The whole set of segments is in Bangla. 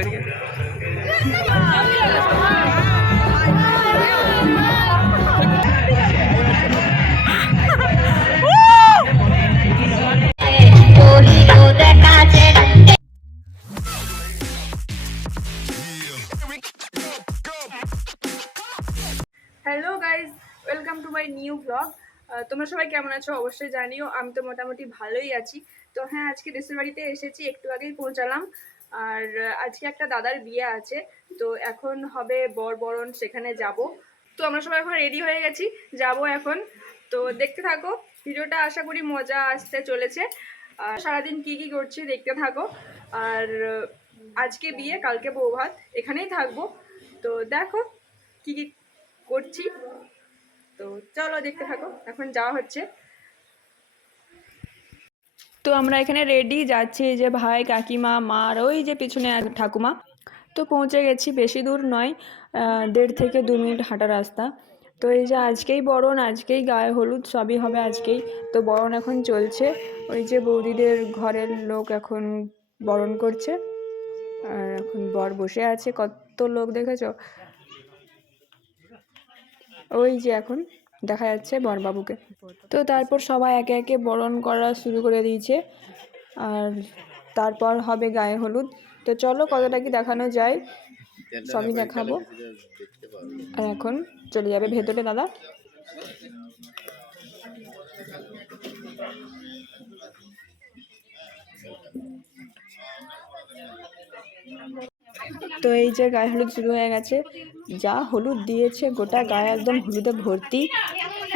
এদিকে hello guys welcome to my new blog তোমরা সবাই কেমন আছো? অবশ্যই জানিও, আমি তো মোটামুটি ভালোই আছি। তো হ্যাঁ আজকে দেশের বাড়িতে এসেছি, একটু আগেই পৌঁছালাম। আর আজকে একটা দাদার বিয়ে আছে, তো এখন হবে বর বরণ সেখানে যাব। তো আমরা সবাই এখন রেডি হয়ে গেছি, যাব এখন। তো দেখতে থাকো, ভিডিওটা আশা করি মজা আসতে চলেছে। আর সারাদিন কি কি করছি দেখতে থাকো। আর, আজকে বিয়ে, কালকে বৌভাত এখানেই থাকব। তো দেখো কি কি করছি। তো চলো দেখতে থাকো, এখন যাওয়া হচ্ছে। তো আমরা এখানে রেডি যাচ্ছি যে ভাই, কাকিমা, মা আর ওই যে পিছনে ঠাকুমা। তো পৌঁছে গেছি, বেশি দূর নয় দেড় থেকে দু মিনিট হাঁটা রাস্তা। তো এই যে আজকেই বরণ, আজকেই গায়ে হলুদ, সবই হবে আজকেই। তো বরণ এখন চলছে। ওই যে বৌদিদের ঘরের লোক এখন বরণ করছে। আর এখন বর বসে আছে। কত লোক দেখেছ? ওই যে এখন। দেখা যাচ্ছে বরবাবুকে তো তারপর সবাই একে একে বরণ করা শুরু করে দিয়েছে। আর তারপর হবে গায়ে হলুদ। তো চলো কতটা কি দেখানো যায় সবই দেখাবো। আর এখন চলে যাবে ভেতরে দাদা। তো এই যে গায়ে হলুদ শুরু হয়ে গেছে, যা হলুদ দিয়েছে গোটা গায়ে একদম হলুদে ভর্তি।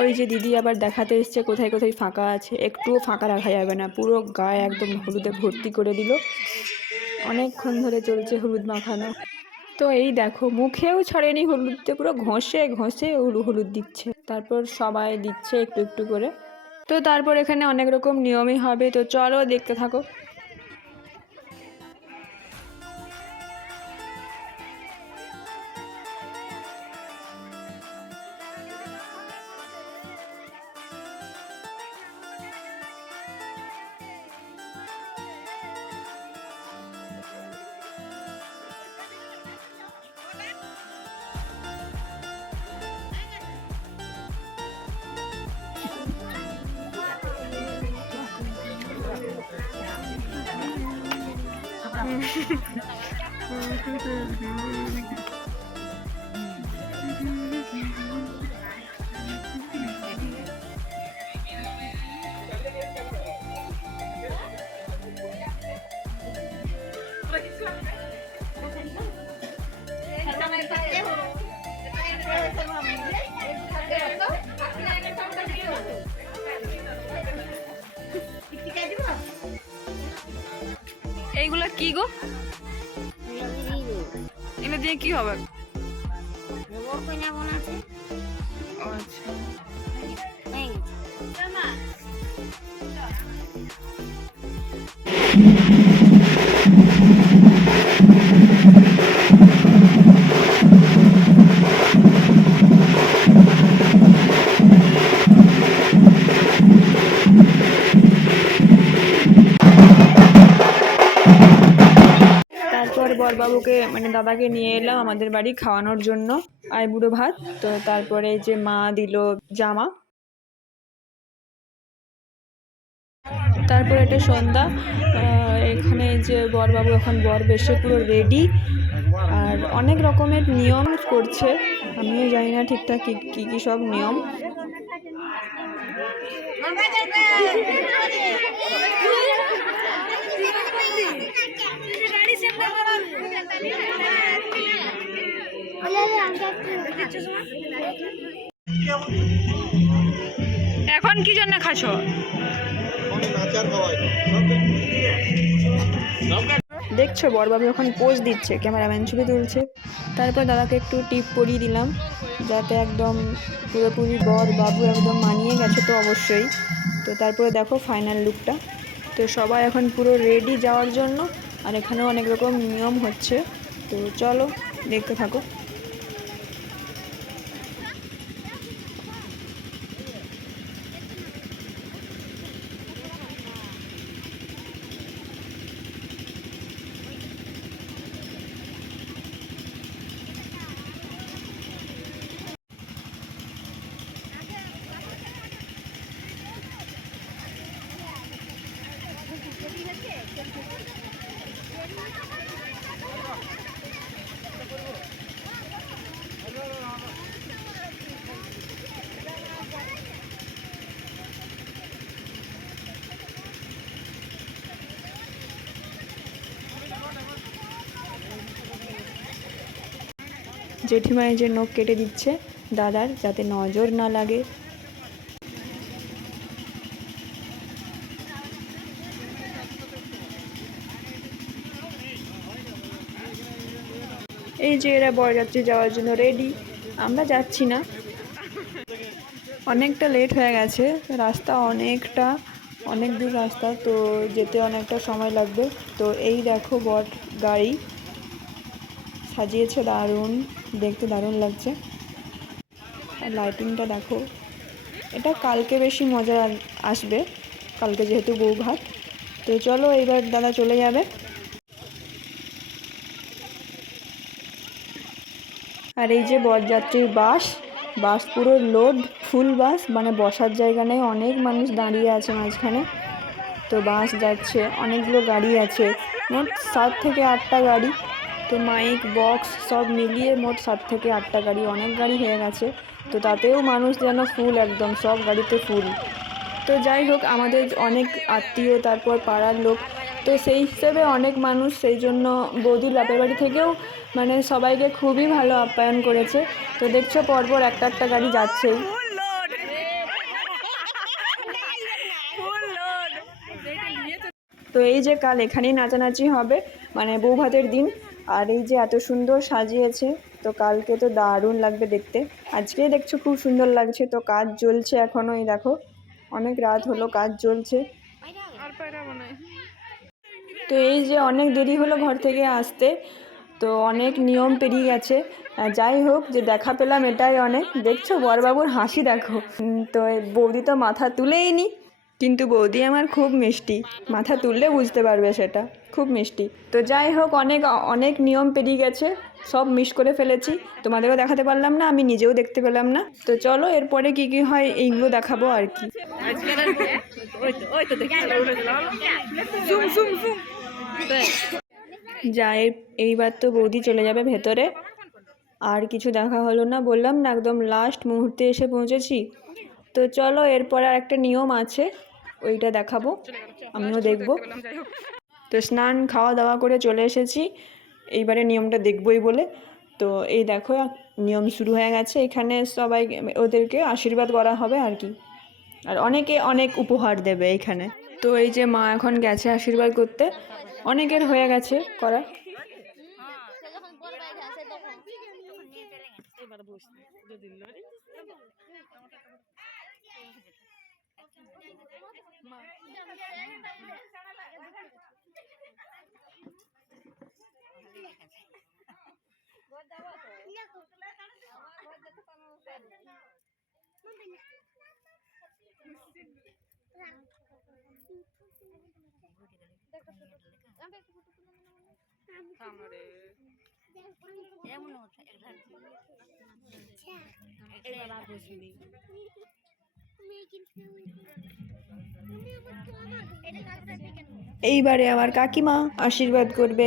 ওই যে দিদি আবার দেখাতে এসছে কোথায় কোথায় ফাঁকা আছে, একটুও ফাঁকা রাখা যাবে না, পুরো গায়ে একদম হলুদে ভর্তি করে দিল। অনেকক্ষণ ধরে চলছে হলুদ মাখানো। তো এই দেখো, মুখেও ছড়েনি হলুদতে, পুরো ঘষে ঘষে হলু হলুদ দিচ্ছে। তারপর সবাই দিচ্ছে একটু একটু করে। তো তারপর এখানে অনেক রকম নিয়মই হবে। তো চলো দেখতে থাকো। এইগুলা কি গো? এটা দিয়ে কি হবে? আচ্ছা। বরবাবুকে মানে দাদাকে নিয়ে এলাম আমাদের বাড়ি খাওয়ানোর জন্য আই বুড়ো ভাত। তো তারপরে যে মা দিল জামা। তারপর এটা সন্ধ্যা এখানে যে বরবাবু এখন বর বেশে পুরো রেডি আর অনেক রকমের নিয়ম করছে। আমিও জানি না ঠিকঠাক কি কি সব নিয়ম। এখন কি জন্য খাচ্ছ? দেখছ বরবাবু এখন পোজ দিচ্ছে ক্যামেরাম্যান ছবি তুলছে। তারপর দাদাকে একটু টিপ পরিয়ে দিলাম, যাতে একদম পুরোপুরি বর বাবু একদম মানিয়ে গেছে তো অবশ্যই। তো তারপরে দেখো ফাইনাল লুকটা তো সবাই এখন পুরো রেডি যাওয়ার জন্য, আর এখানেও অনেক রকম নিয়ম হচ্ছে। তো চলো, দেখতে থাকো। জেঠিমা এই যে নখ কেটে দিচ্ছে দাদার যাতে নজর না লাগে। এই যে এরা বরযাত্রী যাওয়ার জন্য রেডি আমরা যাচ্ছি না। অনেকটা লেট হয়ে গেছে, রাস্তা অনেকটা, অনেক দূর রাস্তা, তো যেতে অনেকটা সময় লাগবে। তো এই দেখো বট গাড়ি। সাজিয়েছে দারুণ, দেখতে দারুণ লাগছে। আর লাইটিংটা দেখো। এটা কালকে বেশি মজা আসবে, কালকে যেহেতু বউ ভাত তো চলো এইবার দাদা চলে যাবে। আর এই যে বরযাত্রীর বাস বাস পুরো লোড, ফুল বাস মানে বসার জায়গা নেই, অনেক মানুষ দাঁড়িয়ে আছে মাঝখানে। তো বাস যাচ্ছে, অনেকগুলো গাড়ি আছে, মোট সাত থেকে আটটা গাড়ি। তো মাইক বক্স সব মিলিয়ে মোট সাত থেকে আটটা গাড়ি অনেক গাড়ি হয়ে গেছে। তো তাতেও মানুষ যেন ফুল একদম সব গাড়িতে ফুল তো যাই হোক আমাদের অনেক আত্মীয় তারপর পাড়ার লোক তো সেই হিসেবে অনেক মানুষ সেই জন্য বৌদির বাপের বাড়ি থেকেও মানে সবাইকে খুবই ভালো আপ্যায়ন করেছে। তো দেখছ পরপর একটা একটা গাড়ি যাচ্ছেই তো এই যে কাল এখানেই নাচানাচি হবে মানে বউ ভাতের দিন। আর এই যে এত সুন্দর সাজিয়েছে, তো কালকে তো দারুণ লাগবে দেখতে। আজকেই দেখছ খুব সুন্দর লাগছে, তো কাজ চলছে এখনও এই দেখো। অনেক রাত হলো, কাজ চলছে তো এই যে অনেক দেরি হলো ঘর থেকে আসতে, তো অনেক নিয়ম পেরিয়ে গেছে। যাই হোক, যে দেখা পেলাম এটাই অনেক। দেখছ বরবাবুর হাসি, দেখো। তো বৌদি তো মাথা তুলেই নি। কিন্তু বৌদি আমার খুব মিষ্টি। মাথা তুললে বুঝতে পারবে সেটা। খুব মিষ্টি। তো যাই হোক, অনেক অনেক নিয়ম পেরিয়ে গেছে। সব মিস করে ফেলেছি। তোমাদেরও দেখাতে পারলাম না, আমি নিজেও দেখতে পেলাম না। তো চলো, এরপরে কি কি হয় এইগুলো দেখাবো আর কি। যা এইবার তো বৌদি চলে যাবে ভেতরে। আর কিছু দেখা হলো না, বললাম না, একদম লাস্ট মুহূর্তে এসে পৌঁছেছি। তো চলো, এরপরে আর একটা নিয়ম আছে। ওইটা দেখাবো। আমিও দেখব। তো স্নান খাওয়া দাওয়া করে চলে এসেছি। এইবারে নিয়মটা দেখবই বলে। তো এই দেখো নিয়ম শুরু হয়ে গেছে। এখানে সবাই ওদেরকে আশীর্বাদ করা হবে আর কি। আর অনেকে অনেক উপহার দেবে এখানে। তো এই যে মা এখন গেছে আশীর্বাদ করতে। অনেকের হয়ে গেছে করা। সে এইবারে আমার কাকিমা আশীর্বাদ করবে।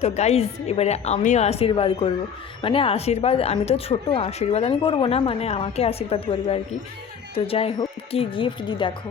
তো গাইজ এবারে আমিও আশীর্বাদ করব। মানে আশীর্বাদ, আমি তো ছোট, আশীর্বাদ আমি করব না মানে আমাকে আশীর্বাদ করবে আর কি। তো যাই হোক, কি গিফট দি দেখো।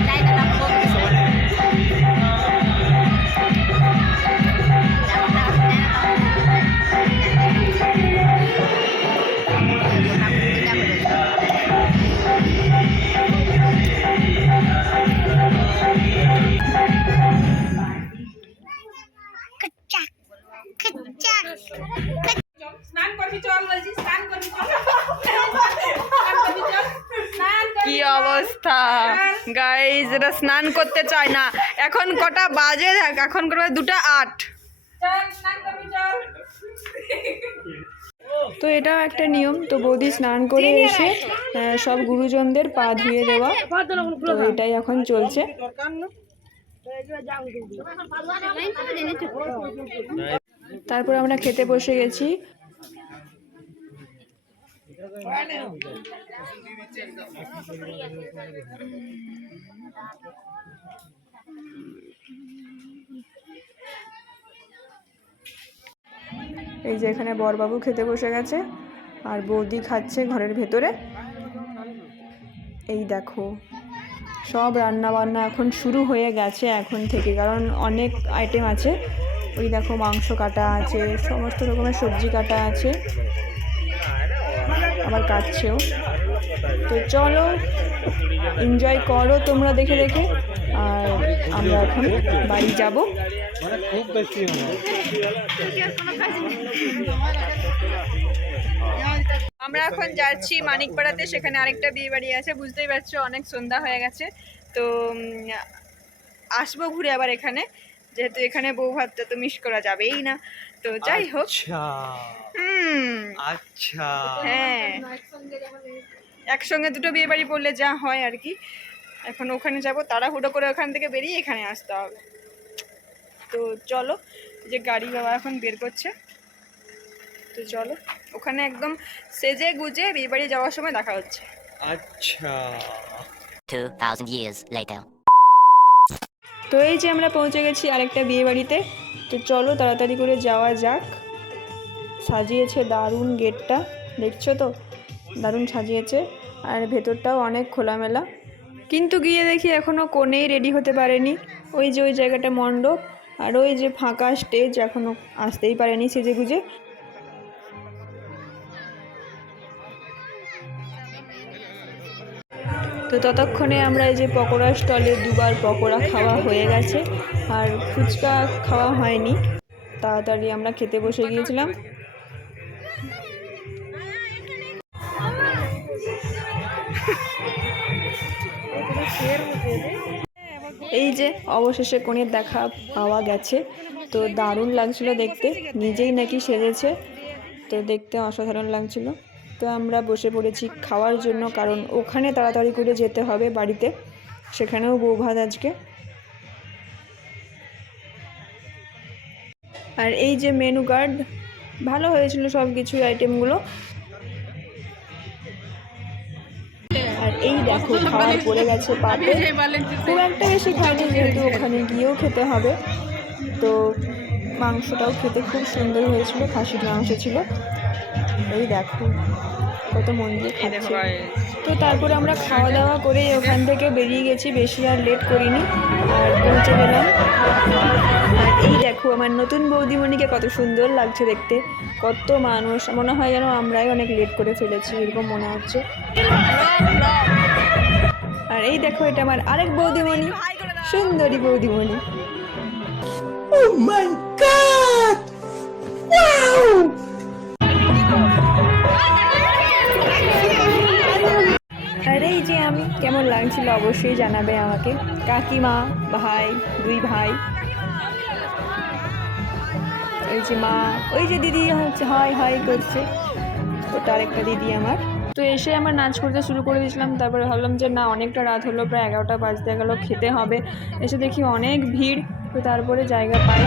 স্নান গাইজ এটা স্নান করতে চায় না। এখন কটা বাজে দেখ এখন করবে দুটা আট। চল স্নান করবি চল। তো এটাও একটা নিয়ম তো বৌদি স্নান করে এসে সব গুরুজনদের পা ধুয়ে দেওয়া। তো এটাই এখন চলছে। তারপর আমরা খেতে বসে গেছি। এই যে এখানে বরবাবু খেতে বসে গেছে, আর বৌদি খাচ্ছে ঘরের ভেতরে। এই দেখো, সব রান্না বান্না এখন শুরু হয়ে গেছে এখন থেকে, কারণ অনেক আইটেম আছে। ওই দেখো মাংস কাটা আছে, সমস্ত রকমের সবজি কাটা আছে। আবার কাটছেও তো চলো এনজয় করো তোমরা দেখে দেখে। আর আমরা এখন বাড়ি যাব। আমরা এখন যাচ্ছি মানিকপাড়াতে, সেখানে আরেকটা বিয়ে বাড়ি আছে। বুঝতেই পারছ, অনেক সন্ধ্যা হয়ে গেছে। তো আসব ঘুরে আবার এখানে। যেহেতু এখানে বউ ভাতটা তো মিস করা যাবেই না। তো যাই হোক। আচ্ছা। হুম। আচ্ছা। হ্যাঁ। একসঙ্গে দুটো বিয়ে বাড়ি পড়লে যা হয় আর কি। এখন ওখানে যাব তাড়াহুড়ো করে ওখান থেকে বেরিয়ে এখানে আসতে হবে। তো চলো যে গাড়ি বাবা এখন বের করছে। তো চলো ওখানে একদম সেজে গুজে বিয়ে বাড়ি যাওয়ার সময় দেখা হচ্ছে। আচ্ছা। 2,000 years later. তো এই যে আমরা পৌঁছে গেছি আরেকটা বিয়ে বাড়িতে তো চলো তাড়াতাড়ি করে যাওয়া যাক। সাজিয়েছে দারুণ গেটটা, দেখছ তো? দারুণ সাজিয়েছে। আর ভেতরটাও অনেক খোলামেলা। কিন্তু গিয়ে দেখি এখনও কোনেই রেডি হতে পারেনি। ওই যে ওই জায়গাটা মণ্ডপ, আর ওই যে ফাঁকা স্টেজ এখনও আসতেই পারেনি সেজে গুজে তো ততক্ষণে আমরা এই যে পকোড়া স্টলে দুবার পকোড়া খাওয়া হয়ে গেছে, আর ফুচকা খাওয়া হয়নি। তাড়াতাড়ি আমরা খেতে বসে গিয়েছিলাম। এই যে অবশেষে কোণের দেখা পাওয়া গেছে। তো দারুণ লাগছিল দেখতে, নিজেই নাকি সেজেছে। তো দেখতে অসাধারণ লাগছিল। তো আমরা বসে পড়েছি খাওয়ার জন্য, কারণ ওখানে তাড়াতাড়ি করে যেতে হবে বাড়িতে। সেখানেও বউ ভাত আজকে। আর এই যে মেনু কার্ড ভালো হয়েছিল সব কিছু আইটেমগুলো আর এই দেখো, খাওয়ার পড়ে গেছে পাতে। খুব একটা বেশি খাইনি যেহেতু ওখানে গিয়েও খেতে হবে। তো মাংসটাও খেতে খুব সুন্দর হয়েছিল, খাসির মাংস ছিল। এই দেখো কত মন দিয়ে খাচ্ছে তো তারপরে আমরা খাওয়া দাওয়া করে ওখান থেকে বেরিয়ে গেছি বেশি আর লেট করিনি আর পৌঁছে গেলাম। আর এই দেখো আমার নতুন বৌদিমণিকে কত সুন্দর লাগছে দেখতে। কত মানুষ মনে হয় যেন আমরাই অনেক লেট করে ফেলেছি এরকম মনে হচ্ছে। আর এই দেখো এটা আমার আরেক বৌদিমণি সুন্দরী বৌদিমণি। আর এই যে আমি কেমন লাগছিল অবশ্যই জানাবে আমাকে। কাকিমা, ভাই, দুই ভাই। এই যে মা, ওই যে দিদি হচ্ছে হয় হয় করছে। ওটা আরেকটা দিদি আমার। তো এসে আমার নাচ করতে শুরু করে দিয়েছিলাম, তারপরে ভাবলাম যে না, অনেকটা রাত হলো, প্রায় এগারোটা বাজতে গেলো, খেতে হবে। এসে দেখি অনেক ভিড়, তো তারপরে জায়গা পাই।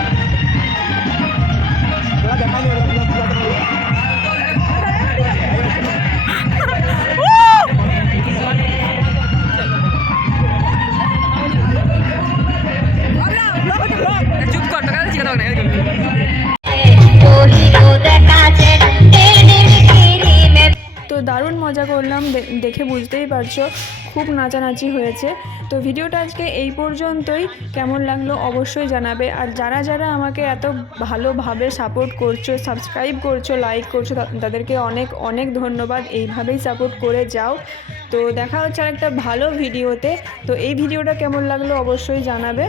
তো দারুণ মজা করলাম দেখে বুঝতেই পারছ, খুব নাচানাচি হয়েছে। তো ভিডিওটা আজকে এই পর্যন্তই, কেমন লাগল অবশ্যই জানাবে। আর যারা যারা আমাকে এত ভালোভাবে সাপোর্ট করছ সাবস্ক্রাইব করছ লাইক করছ তাদেরকে অনেক অনেক ধন্যবাদ। এইভাবেই সাপোর্ট করে যাও। তো দেখা হচ্ছে আর একটা ভালো ভিডিওতে। তো এই ভিডিওটা কেমন লাগল অবশ্যই জানাবে।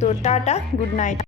তো টাটা গুড নাইট।